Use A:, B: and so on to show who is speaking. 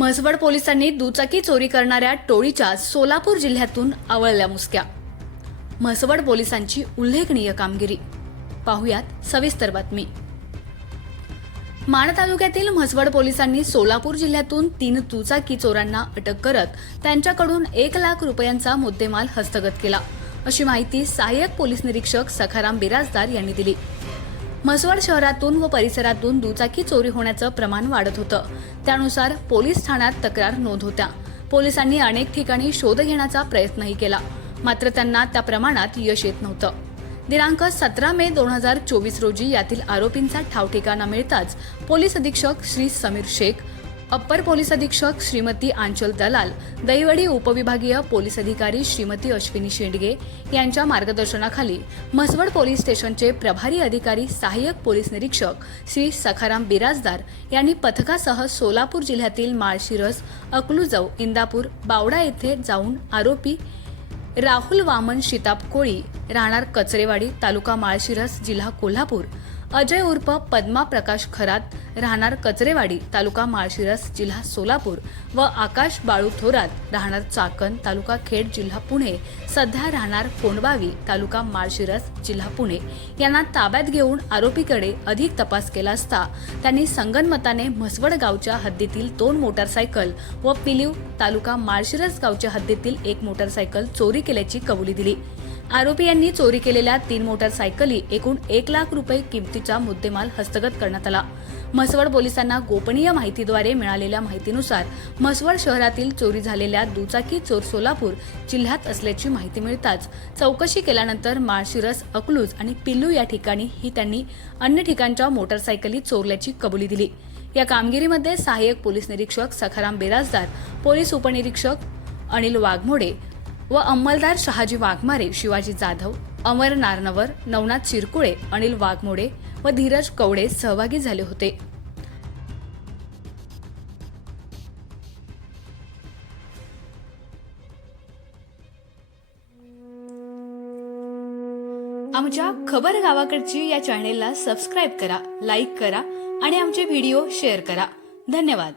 A: म्हसवड पोलिसांनी दुचाकी चोरी करणाऱ्या टोळीच्या सोलापूर जिल्ह्यातून आवळल्या मुसक्या. म्हसवड पोलिसांची उल्लेखनीय कामगिरी. पाहुयात सविस्तर बातमी. माण तालुक्यातील म्हसवड पोलिसांनी सोलापूर जिल्ह्यातून तीन दुचाकी चोरांना अटक करत त्यांच्याकडून एक लाख रुपयांचा मुद्देमाल हस्तगत केला. अशी माहिती सहाय्यक पोलीस निरीक्षक सखाराम बिराजदार यांनी दिली. म्हसवड शहरातून व परिसरातून दुचाकी चोरी होण्याचं प्रमाण वाढत होतं. त्यानुसार पोलीस ठाण्यात तक्रार नोंद होत्या. पोलिसांनी अनेक ठिकाणी शोध घेण्याचा प्रयत्नही केला. मात्र त्यांना त्या प्रमाणात यश येत नव्हतं. दिनांक सतरा मे दोन हजार चोवीस रोजी यातील आरोपींचा ठावठिकाणा मिळताच पोलीस अधीक्षक श्री समीर शेख अप्पर पोलीस अधीक्षक श्रीमती आंचल दलाल दैवडी उपविभागीय पोलीस अधिकारी श्रीमती अश्विनी शेंडगे यांच्या मार्गदर्शनाखाली म्हसवड पोलीस स्टेशनचे प्रभारी अधिकारी सहाय्यक पोलीस निरीक्षक श्री सखाराम बिराजदार यांनी पथकासह सोलापूर जिल्ह्यातील माळशिरस अकलूजव इंदापूर बावडा येथे जाऊन आरोपी राहुल वामन शिताप कोळी राहणार कचरेवाडी तालुका माळशिरस जिल्हा कोल्हापूर अजय उर्फ पद्मा प्रकाश खरात राहणार कचरेवाडी तालुका माळशिरस जिल्हा सोलापूर व आकाश बाळू थोरात राहणार चाकण तालुका खेड जिल्हा पुणे. सध्या राहणार कोंडबावी तालुका माळशिरस जिल्हा पुणे. यांना ताब्यात घेऊन आरोपीकडे अधिक तपास केला असता त्यांनी संगनमताने म्हसवड गावच्या हद्दीतील दोन मोटारसायकल व पिलीव तालुका माळशिरस गावच्या हद्दीतील एक मोटारसायकल चोरी केल्याची कबुली दिली. आरोपी यांनी चोरी केलेल्या तीन मोटारसायकली एकूण एक लाख रुपये किमतीचा मुद्देमाल हस्तगत करण्यात आला. म्हसवड पोलिसांना गोपनीय माहितीद्वारे मिळालेल्या माहितीनुसार म्हसवड शहरातील चोरी झालेल्या दुचाकी चोर सोलापूर जिल्ह्यात असल्याची माहिती मिळताच चौकशी केल्यानंतर माळशिरस अकलूज आणि पिल्लू या ठिकाणी ही त्यांनी अन्य ठिकाणच्या मोटारसायकली चोरल्याची कबुली दिली. या कामगिरीमध्ये सहाय्यक पोलीस निरीक्षक सखाराम बेराजदार पोलीस उपनिरीक्षक अनिल वाघमोडे व अंमलदार शहाजी वाघमारे शिवाजी जाधव अमर नारनवर नवनाथ शिरकुळे अनिल वाघमोडे व धीरज कवडे सहभागी झाले होते. आमच्या खबर गावाकडची या चॅनेलला सबस्क्राईब करा लाईक करा आणि आमचे व्हिडिओ शेअर करा. धन्यवाद.